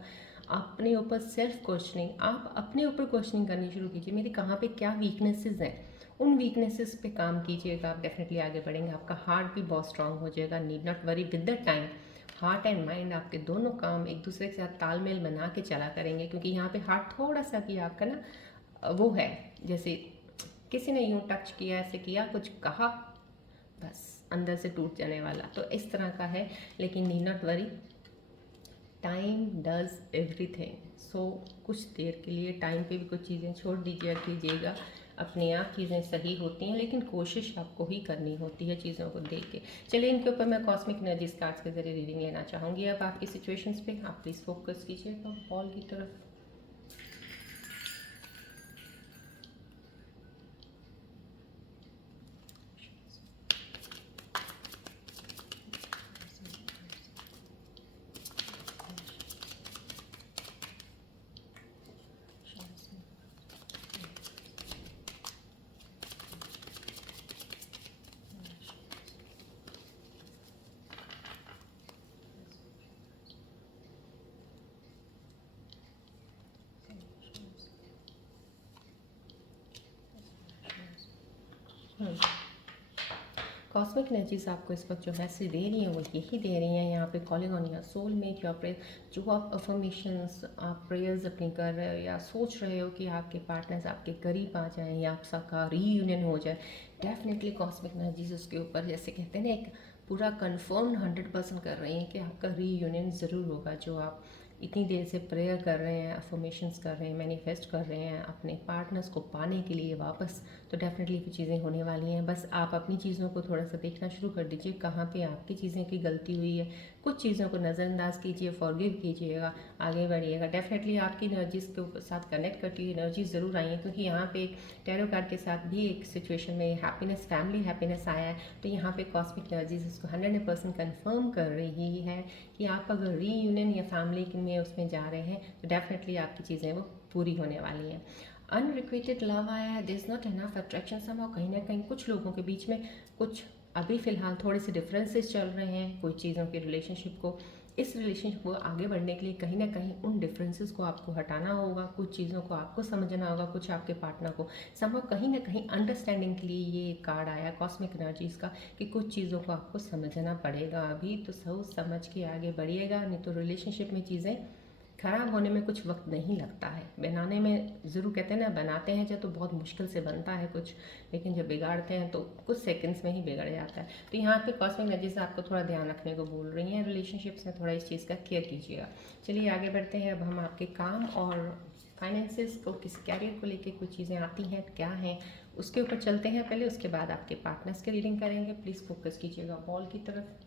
अपने ऊपर सेल्फ क्वेश्चनिंग, आप अपने ऊपर क्वेश्चनिंग करनी शुरू कीजिए, मेरी कहाँ पे क्या वीकनेसेस हैं, उन वीकनेसेस पे काम कीजिएगा, आप डेफिनेटली आगे बढ़ेंगे। आपका हार्ट भी बहुत स्ट्रांग हो जाएगा। Need not worry, with the time heart and mind आपके दोनों काम एक दूसरे के साथ तालमेल बना के चला करेंगे। क्योंकि यहाँ पे हार्ट थोड़ा सा भी आपका ना वो है, जैसे किसी ने यूँ टच किया, ऐसे किया, कुछ कहा, बस अंदर से टूट जाने वाला, तो इस तरह का है। लेकिन need not worry, time does everything. So कुछ देर के लिए टाइम पे भी कुछ चीज़ें छोड़ दीजिए कीजिएगा, अपने आप चीज़ें सही होती हैं, लेकिन कोशिश आपको ही करनी होती है चीज़ों को देख के। चलिए, इनके ऊपर मैं कॉस्मिक एनर्जीज कार्ड्स के जरिए रीडिंग लेना चाहूँगी। अब आपकी सिचुएशंस पे आप प्लीज़ फोकस कीजिए तो बॉल की तरफ। कॉस्मिक एनर्जीज आपको इस वक्त जो मैसेज दे रही हैं वो यही दे रही हैं। यहाँ पे कॉलिंग ऑन योर सोलमेट, या जो आप अफर्मेशंस, आप प्रेयर्स अपनी कर रहे हो या सोच रहे हो कि आपके पार्टनर्स आपके करीब आ जाएं या आप सबका रीयूनियन हो जाए, डेफिनेटली कॉस्मिक एनर्जीज उसके ऊपर, जैसे कहते हैं ना, एक पूरा कन्फर्म 100% कर रही हैं कि आपका रीयूनियन ज़रूर होगा। जो आप इतनी देर से प्रेयर कर रहे हैं, अफर्मेशंस कर रहे हैं, मैनिफेस्ट कर रहे हैं अपने पार्टनर्स को पाने के लिए वापस, तो डेफिनेटली कुछ चीज़ें होने वाली हैं। बस आप अपनी चीज़ों को थोड़ा सा देखना शुरू कर दीजिए, कहाँ पे आपकी चीज़ें की गलती हुई है। कुछ चीज़ों को नज़रअंदाज कीजिए, फॉरगिव कीजिएगा, आगे बढ़िएगा। डेफिनेटली आपकी एनर्जीज के साथ कनेक्ट करती हुई एनर्जीज ज़रूर आई हैं, क्योंकि यहाँ पे टैरो कार्ड के साथ भी एक सिचुएशन में हैप्पीनेस, फैमिली हैप्पीनेस आया है। तो यहाँ पे कॉस्मिक एनर्जीज इसको 100% कन्फर्म कर रही है कि आप अगर रीयूनियन या फैमिली में उसमें जा रहे हैं तो डेफिनेटली आपकी चीज़ें वो पूरी होने वाली हैं। अनरिक्वेटेड लव आया है, there is not enough attraction somehow, कहीं ना कहीं कुछ लोगों के बीच में कुछ अभी फ़िलहाल थोड़े से डिफरेंसेस चल रहे हैं कोई चीज़ों के रिलेशनशिप को, इस रिलेशनशिप को आगे बढ़ने के लिए कहीं ना कहीं उन डिफरेंसेस को आपको हटाना होगा, कुछ चीज़ों को आपको समझना होगा, कुछ आपके पार्टनर को संभव कहीं ना कहीं अंडरस्टैंडिंग के लिए ये कार्ड आया कॉस्मिक एनर्जीज़ का कि कुछ चीज़ों को आपको समझना पड़ेगा। अभी तो सोच समझ के आगे बढ़िएगा, नहीं तो रिलेशनशिप में चीज़ें ख़राब होने में कुछ वक्त नहीं लगता है। बनाने में ज़रूर कहते हैं ना, बनाते हैं जब तो बहुत मुश्किल से बनता है कुछ, लेकिन जब बिगाड़ते हैं तो कुछ सेकंड्स में ही बिगड़ जाता है। तो यहाँ पे कॉस्मिक एनर्जी से आपको थोड़ा ध्यान रखने को बोल रही हैं, रिलेशनशिप्स में थोड़ा इस चीज़ का केयर कीजिएगा। चलिए आगे बढ़ते हैं। अब हम आपके काम और फाइनेंसिस को, किस कैरियर को लेके कुछ चीज़ें आती हैं क्या हैं उसके ऊपर चलते हैं पहले, उसके बाद आपके पार्टनर्स की रीडिंग करेंगे। प्लीज़ फोकस कीजिएगा बॉल की तरफ।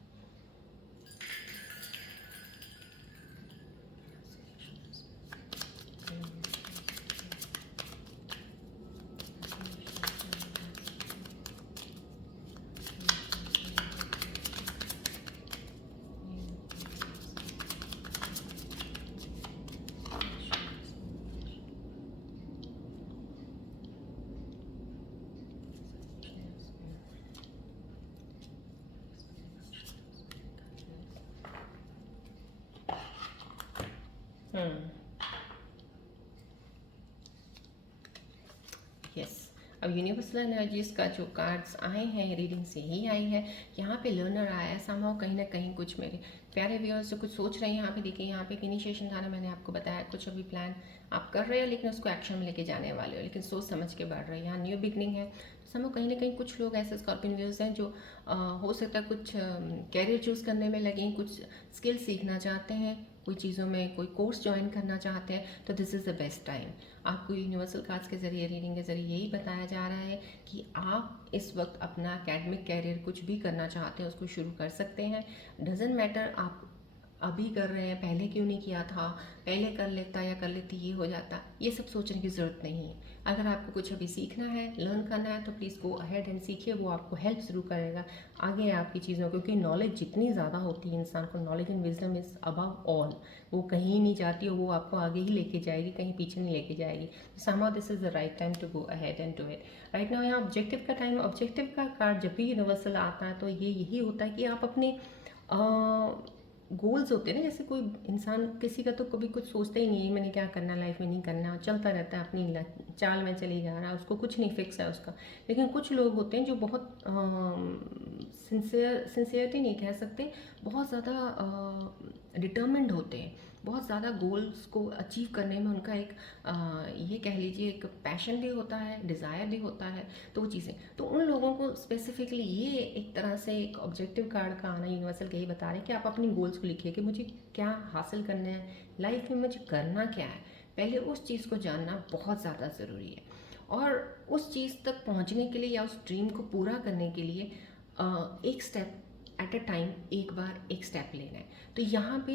यस, अब यूनिवर्सल एनर्जीज का जो कार्ड्स आए हैं रीडिंग से ही आई है। यहाँ पे लर्नर आया है समहाउ, कहीं ना कहीं कुछ मेरे प्यारे व्यूअर्स जो कुछ सोच रहे हैं यहाँ पे देखिए, यहाँ पे एक इनिशिएशन था ना, मैंने आपको बताया कुछ अभी प्लान आप कर रहे हो लेकिन उसको एक्शन में लेके जाने वाले हो, लेकिन सोच समझ के बढ़ रहे हैं। यहाँ न्यू बिगनिंग है समहाउ, कहीं ना कहीं कुछ लोग ऐसे स्कॉर्पियन व्यूअर्स हैं जो हो सकता है कुछ कैरियर चूज़ करने में लगे, कुछ स्किल सीखना चाहते हैं, कोई चीज़ों में कोई कोर्स ज्वाइन करना चाहते हैं, तो this is the best time. आपको यूनिवर्सल कार्ड्स के ज़रिए, रीडिंग के ज़रिए यही बताया जा रहा है कि आप इस वक्त अपना एकेडमिक कैरियर कुछ भी करना चाहते हैं उसको शुरू कर सकते हैं। डजेंट मैटर आप अभी कर रहे हैं, पहले क्यों नहीं किया था, पहले कर लेता या कर लेती ये हो जाता, ये सब सोचने की ज़रूरत नहीं है। अगर आपको कुछ अभी सीखना है, लर्न करना है, तो प्लीज़ गो अहेड एंड सीखिए, वो आपको हेल्प ज़रूर करेगा आगे आपकी चीज़ों, क्योंकि नॉलेज जितनी ज़्यादा होती है इंसान को, knowledge and wisdom is above all, वो कहीं नहीं जाती और वो आपको आगे ही लेके जाएगी, कहीं पीछे नहीं लेके जाएगी। Somehow this is the right time to go ahead and do it. Right now यहाँ ऑब्जेक्टिव का टाइम, ऑब्जेक्टिव का कार्ड जब भी यूनिवर्सल आता है तो ये यही होता है कि आप अपने गोल्स होते हैं ना, जैसे कोई इंसान किसी का तो कभी कुछ सोचता ही नहीं है मैंने क्या करना लाइफ में, नहीं करना, चलता रहता है अपनी चाल में चली जा रहा है, उसको कुछ नहीं फिक्स है उसका। लेकिन कुछ लोग होते हैं जो बहुत सिंसियरिटी नहीं कह सकते, बहुत ज़्यादा डिटर्मिन्ड होते हैं, बहुत ज़्यादा गोल्स को अचीव करने में उनका एक ये कह लीजिए एक पैशन भी होता है, डिज़ायर भी होता है, तो वो चीज़ें, तो उन लोगों को स्पेसिफिकली ये एक तरह से एक ऑब्जेक्टिव कार्ड का आना यूनिवर्सल यही बता रहे हैं कि आप अपनी गोल्स को लिखिए कि मुझे क्या हासिल करना है लाइफ में, मुझे करना क्या है, पहले उस चीज़ को जानना बहुत ज़्यादा ज़रूरी है। और उस चीज़ तक पहुँचने के लिए या उस ड्रीम को पूरा करने के लिए एक स्टेप एट अ टाइम, एक बार एक स्टेप लेना है। तो यहाँ पे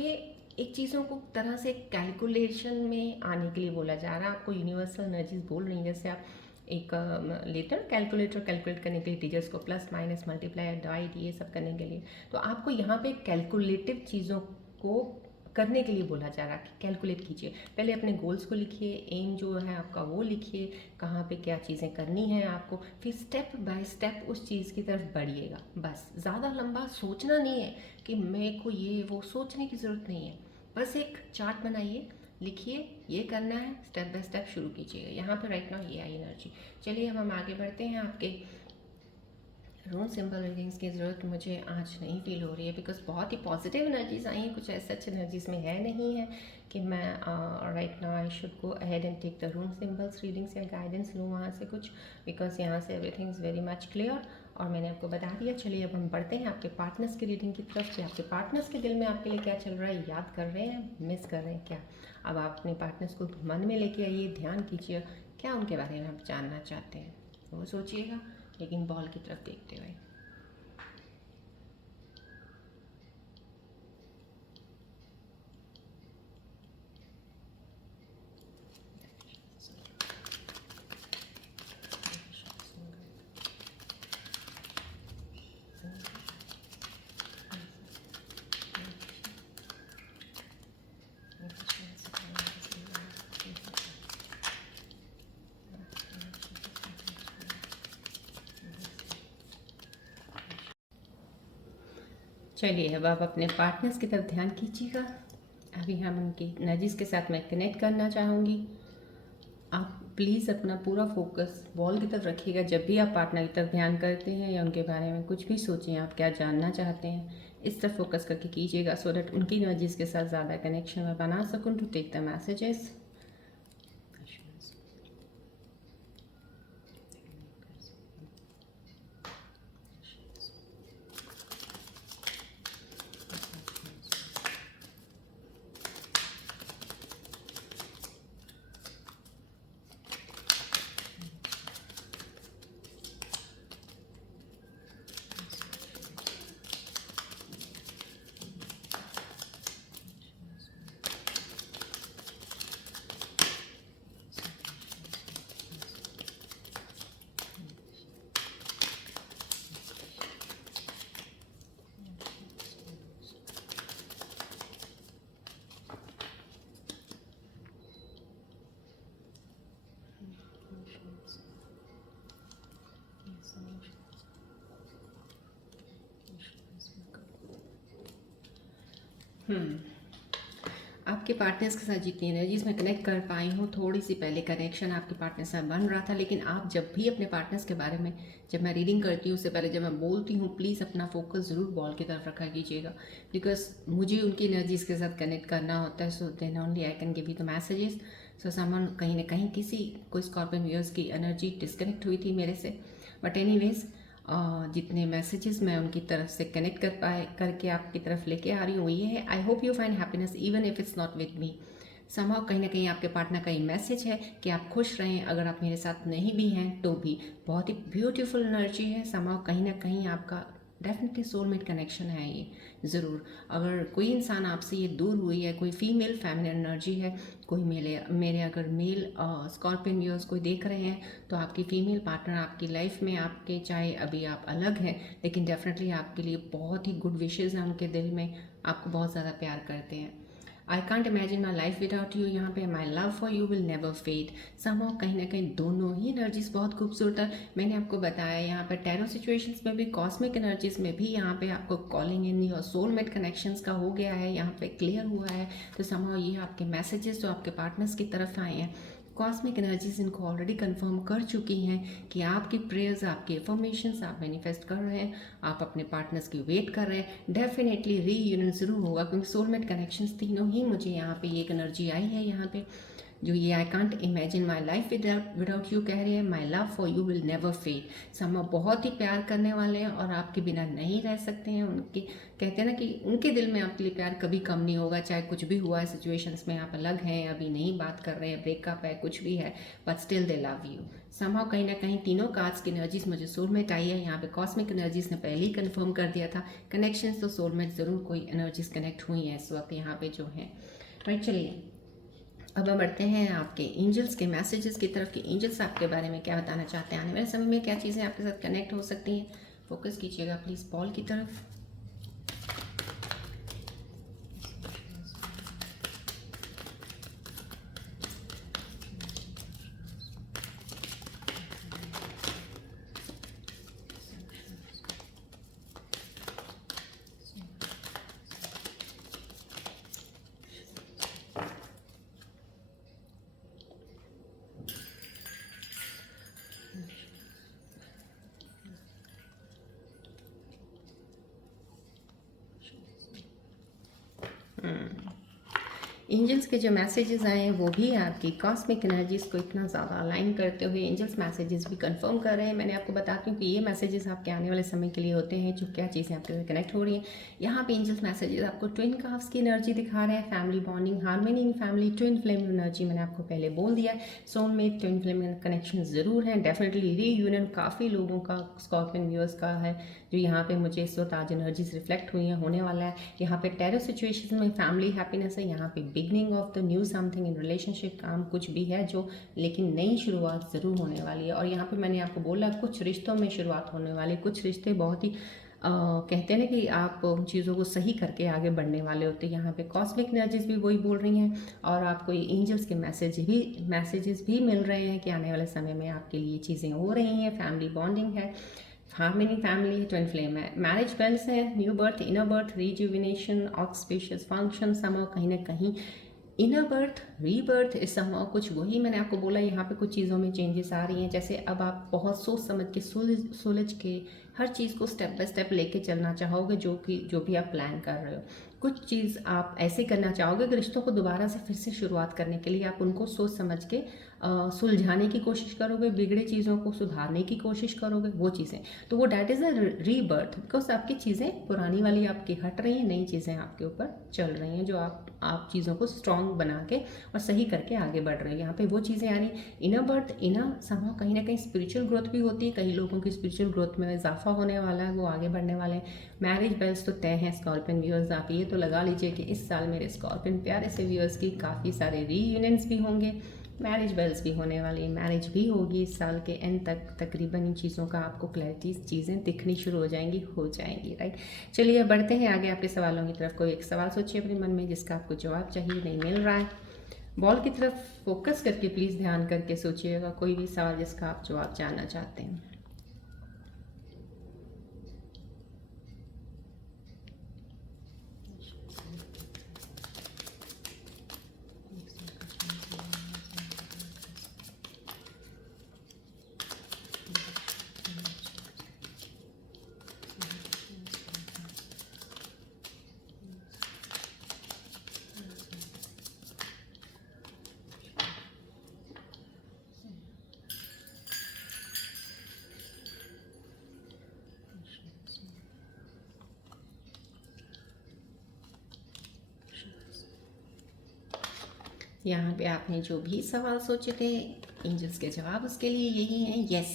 एक चीज़ों को तरह से कैलकुलेशन में आने के लिए बोला जा रहा है, आपको यूनिवर्सल एनर्जीज बोल रही हैं, जैसे आप एक लेते हैं कैलकुलेटर, कैलकुलेट करने के लिए टीचर्स को प्लस माइनस मल्टीप्लाई डिवाइड ये सब करने के लिए, तो आपको यहाँ पे कैलकुलेटिव चीज़ों को करने के लिए बोला जा रहा है कि कैलकुलेट कीजिए, पहले अपने गोल्स को लिखिए, एम जो है आपका वो लिखिए, कहाँ पे क्या चीज़ें करनी है आपको, फिर स्टेप बाय स्टेप उस चीज़ की तरफ बढ़िएगा। बस ज़्यादा लंबा सोचना नहीं है कि मेरे को ये वो सोचने की ज़रूरत नहीं है, बस एक चार्ट बनाइए, लिखिए ये करना है, स्टेप बाय स्टेप शुरू कीजिएगा। यहाँ पे राइट नाउ ये आई एनर्जी। चलिए अब हम आगे बढ़ते हैं। आपके रून सिंबल रीडिंग्स की ज़रूरत मुझे आज नहीं फील हो रही है, बिकॉज बहुत ही पॉजिटिव एनर्जीज आई हैं, कुछ ऐसे अच्छे एनर्जीज में है नहीं है कि मैं right now I should go ahead and take the rune symbols readings या गाइडेंस लूँ वहाँ से कुछ, बिकॉज यहाँ से everything is very much clear और मैंने आपको बता दिया। चलिए अब हम बढ़ते हैं आपके पार्टनर्स की रीडिंग की तरफ से। आपके पार्टनर्स के दिल में आपके लिए क्या चल रहा है, याद कर रहे हैं, मिस कर रहे हैं क्या? अब आप अपने पार्टनर्स को मन में लेके आइए, ध्यान कीजिए क्या उनके बारे में आप जानना चाहते हैं, वो सोचिएगा, लेकिन बॉल की तरफ देखते हुए। चलिए अब आप अपने पार्टनर्स की तरफ ध्यान कीजिएगा। अभी हम उनकी एनर्जीज के साथ मैं कनेक्ट करना चाहूँगी। आप प्लीज़ अपना पूरा फोकस बॉल की तरफ रखिएगा। जब भी आप पार्टनर की तरफ ध्यान करते हैं या उनके बारे में कुछ भी सोचें, आप क्या जानना चाहते हैं, इस तरफ फोकस करके कीजिएगा, सो दैट उनकी एनर्जीज के साथ ज़्यादा कनेक्शन मैं बना सकूँ टू टेक द मैसेजेस। आपके पार्टनर्स के साथ जितनी एनर्जीज मैं कनेक्ट कर पाई हूँ, थोड़ी सी पहले कनेक्शन आपके पार्टनर से बन रहा था, लेकिन आप जब भी अपने पार्टनर्स के बारे में, जब मैं रीडिंग करती हूँ उससे पहले जब मैं बोलती हूँ, प्लीज़ अपना फोकस ज़रूर बॉल की तरफ रखा कीजिएगा, बिकॉज मुझे उनकी एनर्जीज के साथ कनेक्ट करना होता है। So then only I can give you the messages. So someone कहीं ना कहीं किसी कोई स्कॉर्पियन व्यूअर्स की एनर्जी डिस्कनेक्ट हुई थी मेरे से, बट एनीवेज जितने मैसेजेस मैं उनकी तरफ से कनेक्ट करके आपकी तरफ लेके आ रही हूँ वो ये है, I hope you find happiness even if it's not with me. Somehow कहीं ना कहीं आपके पार्टनर का ये मैसेज है कि आप खुश रहें, अगर आप मेरे साथ नहीं भी हैं तो भी। बहुत ही ब्यूटीफुल एनर्जी है। समहाउ कहीं ना कहीं आपका डेफिनेटली सोलमेट कनेक्शन है ये ज़रूर। अगर कोई इंसान आपसे ये दूर हुई है, कोई फीमेल फेमिनिन एनर्जी है, कोई मेरे अगर मेल स्कॉर्पियन व्यूअर्स कोई देख रहे हैं, तो आपकी फीमेल पार्टनर आपकी लाइफ में, आपके चाहे अभी आप अलग हैं, लेकिन डेफिनेटली आपके लिए बहुत ही गुड विशेज़ हैं उनके दिल में, आपको बहुत ज़्यादा प्यार करते हैं। I can't imagine my life without you, यहाँ पे my love for you will never fade. Somehow कहीं ना कहीं दोनों ही एनर्जीज बहुत खूबसूरत है। मैंने आपको बताया यहाँ पे टैरो सिचुएशंस में भी, कॉस्मिक एनर्जीज में भी, यहाँ पे आपको calling in your soulmate connections का हो गया है, यहाँ पे क्लियर हुआ है। तो समहाउ ये आपके मैसेजेस जो आपके पार्टनर्स की तरफ आए हैं, कॉस्मिक एनर्जीज इनको ऑलरेडी कंफर्म कर चुकी हैं कि आपकी प्रेयर्स, आपकी इन्फॉर्मेशन आप मैनिफेस्ट कर रहे हैं, आप अपने पार्टनर्स की वेट कर रहे हैं। डेफिनेटली रीयूनियन ज़रूर होगा, क्योंकि सोलमेट कनेक्शंस तीनों ही मुझे यहाँ पे एक एनर्जी आई है यहाँ पे, जो ये I can't imagine my life without you कह रहे हैं, my love for you will never fade. समा बहुत ही प्यार करने वाले हैं और आपके बिना नहीं रह सकते हैं। उनके कहते हैं ना कि उनके दिल में आपके लिए प्यार कभी कम नहीं होगा, चाहे कुछ भी हुआ है सिचुएशंस में, आप अलग हैं, अभी नहीं बात कर रहे हैं, ब्रेकअप है, कुछ भी है, but still they love you. Somehow कहीं ना कहीं तीनों कार्ड्स की एनर्जीज मुझे सोलमेट आई है। यहाँ पे कॉस्मिक एनर्जीज ने पहले ही कंफर्म कर दिया था, कनेक्शंस तो सोलमेट ज़रूर कोई एनर्जीज कनेक्ट हुई हैं इस वक्त यहाँ पे जो हैं। राइट, चलिए अब हम बढ़ते हैं आपके एंजल्स के मैसेजेस की तरफ कि एंजल्स आपके बारे में क्या बताना चाहते हैं, आने वाले समय में क्या चीज़ें आपके साथ कनेक्ट हो सकती हैं। फोकस कीजिएगा प्लीज़ बॉल की तरफ। एंजल्स के जो मैसेजेस आए हैं वो भी आपकी कॉस्मिक एनर्जीज को इतना ज़्यादा अलाइन करते हुए एंजल्स मैसेजेस भी कंफर्म कर रहे हैं। मैंने आपको बताती हूँ कि ये मैसेजेस आपके आने वाले समय के लिए होते हैं, जो क्या चीज़ें आपके साथ कनेक्ट हो रही हैं। यहाँ पे एंजल्स मैसेजेस आपको ट्विन काफ्स की एनर्जी दिखा रहे हैं, family bonding, harmony in family, twin flame energy मैंने आपको पहले बोल दिया। सोलमेट, ट्विन फ्लेम कनेक्शन ज़रूर हैं, डेफिनेटली रीयूनियन काफ़ी लोगों का, स्कॉर्पियन व्यूअर्स का है, जो यहाँ पे मुझे इस वक्त आज एनर्जीज रिफ्लेक्ट हुई हैं, होने वाला है। यहाँ पे टेरो सिचुएशन में फैमिली हैप्पीनेस है, यहाँ पे beginning of the new something in relationship, काम कुछ भी है जो, लेकिन नई शुरुआत ज़रूर होने वाली है। और यहाँ पे मैंने आपको बोला कुछ रिश्तों में शुरुआत होने वाली, कुछ रिश्ते बहुत ही कहते हैं ना कि आप उन चीज़ों को सही करके आगे बढ़ने वाले होते हैं। यहाँ पे कॉस्मिक एनर्जीज भी वही बोल रही हैं और आपको ये एंजल्स के मैसेजेस भी मिल रहे हैं कि आने वाले समय में आपके लिए चीज़ें हो रही हैं, फैमिली बॉन्डिंग है, हार्मनी फैमिली, ट्विन फ्लेम है, मैरिज बेल्स है, new birth, inner birth, rejuvenation, auspicious function, समाव कहीं ना कहीं इनर बर्थ, रीबर्थ इस समाव कुछ वही मैंने आपको बोला, यहाँ पे कुछ चीज़ों में चेंजेस आ रही हैं। जैसे अब आप बहुत सोच समझ के सुलझ के हर चीज़ को स्टेप बाय स्टेप लेके चलना चाहोगे, जो भी आप प्लान कर रहे हो। कुछ चीज़ आप ऐसे करना चाहोगे कि रिश्तों को दोबारा से फिर से शुरुआत करने के लिए आप उनको सोच समझ के सुलझाने की कोशिश करोगे, बिगड़े चीज़ों को सुधारने की कोशिश करोगे, वो चीज़ें। तो वो that is a rebirth, because आपकी चीज़ें पुरानी वाली आपकी हट रही हैं, नई चीज़ें आपके ऊपर चल रही हैं, जो आप चीज़ों को स्ट्रॉन्ग बना के और सही करके आगे बढ़ रहे हो। यहाँ पे वो चीज़ें आ रही। इनर बर्थ, इनर समाव कहीं ना कहीं स्पिरिचुअल ग्रोथ भी होती है, कई लोगों की स्पिरिचुअल ग्रोथ में इजाफा होने वाला है, वो आगे बढ़ने वाले हैं। मैरिज बेल्स तो तय हैं स्कॉर्पियन व्यूअर्स, आप ये तो लगा लीजिए कि इस साल मेरे स्कॉर्पियन प्यारे से व्यूअर्स की काफ़ी सारे रीयूनियंस भी होंगे, मैरिज बेल्स भी होने वाली है, मैरिज भी होगी इस साल के एंड तक। तकरीबन इन चीज़ों का आपको क्लैरिटी, चीज़ें दिखनी शुरू हो जाएंगी, राइट। चलिए बढ़ते हैं आगे आपके सवालों की तरफ। कोई एक सवाल सोचिए अपने मन में जिसका आपको जवाब चाहिए, नहीं मिल रहा है। बॉल की तरफ फोकस करके प्लीज़ ध्यान करके सोचिएगा, कोई भी सवाल जिसका आप जवाब जानना चाहते हैं। यहाँ पे आपने जो भी सवाल सोचे थे, एंजल्स के जवाब उसके लिए यही हैं। Yes,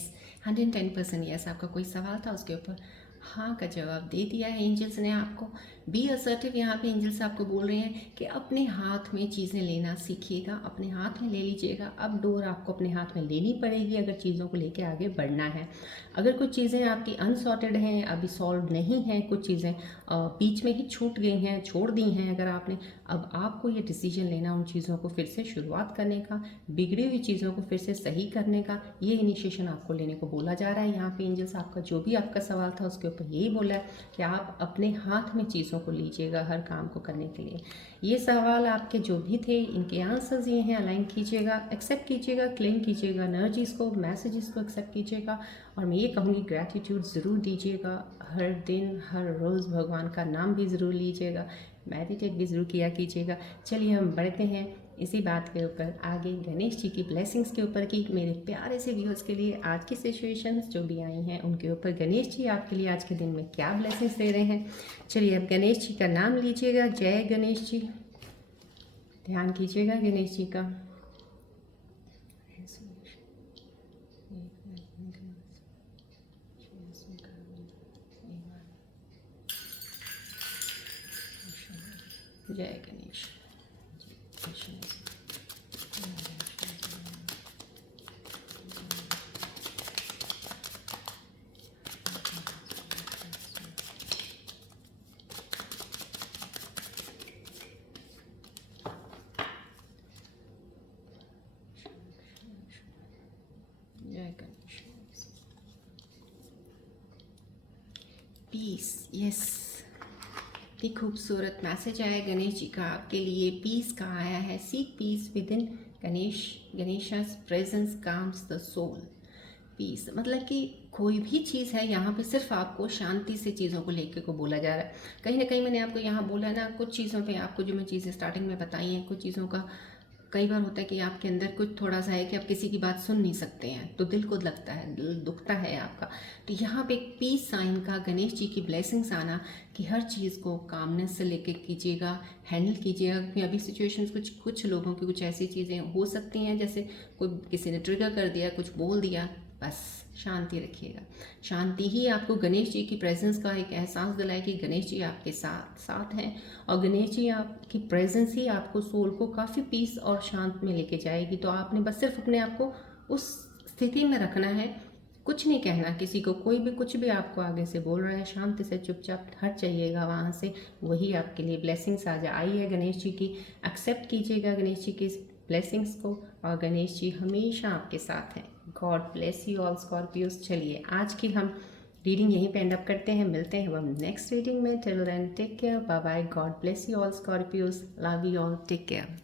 110% yes. आपका कोई सवाल था, उसके ऊपर हाँ का जवाब दे दिया है एंजल्स ने आपको। बी असर्टिव, यहाँ पे एंजल्स आपको बोल रहे हैं कि अपने हाथ में चीज़ें लेना सीखिएगा, अपने हाथ में ले लीजिएगा। अब डोर आपको अपने हाथ में लेनी पड़ेगी अगर चीज़ों को लेके आगे बढ़ना है। अगर कुछ चीज़ें आपकी अनसॉर्टेड हैं, अभी सॉल्व नहीं हैं, कुछ चीज़ें बीच में ही छूट गई हैं, छोड़ दी हैं अगर आपने, अब आपको ये डिसीजन लेना उन चीज़ों को फिर से शुरुआत करने का, बिगड़ी हुई चीज़ों को फिर से सही करने का, ये इनिशिएशन आपको लेने को बोला जा रहा है। यहाँ पे एंजल्स आपका जो भी आपका सवाल था उसके ऊपर यही बोला है कि आप अपने हाथ में चीज़ों को लीजिएगा हर काम को करने के लिए। ये सवाल आपके जो भी थे, इनके आंसर्स ये हैं, अलाइन कीजिएगा, एक्सेप्ट कीजिएगा, क्लेम कीजिएगा, एनर्जीज को, मैसेजेस को एक्सेप्ट कीजिएगा। और मैं ये कहूँगी ग्रैटिट्यूड ज़रूर दीजिएगा, हर दिन हर रोज़ भगवान का नाम भी ज़रूर लीजिएगा, मेडिटेट भी ज़रूर किया कीजिएगा। चलिए हम बढ़ते हैं इसी बात के ऊपर आगे, गणेश जी की ब्लेसिंग्स के ऊपर की मेरे प्यारे से व्यूअर्स के लिए आज की सिचुएशंस जो भी आई हैं उनके ऊपर गणेश जी आपके लिए आज के दिन में क्या ब्लेसिंग्स दे रहे हैं। चलिए अब गणेश जी का नाम लीजिएगा। जय गणेश जी, ध्यान कीजिएगा गणेश जी का। जय गणेश। पीस, यस, इतनी खूबसूरत मैसेज आया गणेश जी का आपके लिए, पीस का आया है। Seek peace within Ganesha's presence calms the soul. Peace मतलब कि कोई भी चीज़ है यहाँ पे सिर्फ आपको शांति से चीज़ों को लेके को बोला जा रहा है। कहीं ना कहीं मैंने आपको यहाँ बोला है ना, कुछ चीज़ों पे आपको जो मैं चीज़ें स्टार्टिंग में बताई हैं, कुछ चीज़ों का कई बार होता है कि आपके अंदर कुछ थोड़ा सा है कि आप किसी की बात सुन नहीं सकते हैं, तो दिल को लगता है, दिल दुखता है आपका। तो यहाँ पे एक पीस साइन का गणेश जी की ब्लेसिंग्स आना कि हर चीज़ को कामनेस से लेके कीजिएगा, हैंडल कीजिएगा। क्योंकि अभी सिचुएशंस कुछ लोगों की कुछ ऐसी चीज़ें हो सकती हैं, जैसे कोई किसी ने ट्रिगर कर दिया, कुछ बोल दिया, बस शांति रखिएगा। शांति ही आपको गणेश जी की प्रेजेंस का एक एहसास दिलाए कि गणेश जी आपके साथ साथ हैं, और गणेश जी आपकी प्रेजेंस ही आपको सोल को काफ़ी पीस और शांत में लेके जाएगी। तो आपने बस सिर्फ अपने आप को उस स्थिति में रखना है, कुछ नहीं कहना किसी को, कोई भी कुछ भी आपको आगे से बोल रहा है, शांति से चुपचाप हट जाइएगा वहाँ से, वही आपके लिए ब्लेसिंग्स आ जा आई है गणेश जी की। एक्सेप्ट कीजिएगा गणेश जी की ब्लेसिंग्स को, और गणेश जी हमेशा आपके साथ हैं। God bless you all Scorpios. चलिए आज की हम रीडिंग यहीं पे एंड अप करते हैं, मिलते हैं हम नेक्स्ट रीडिंग में। Till then take care, bye bye, God bless you all Scorpios, love you all, take care.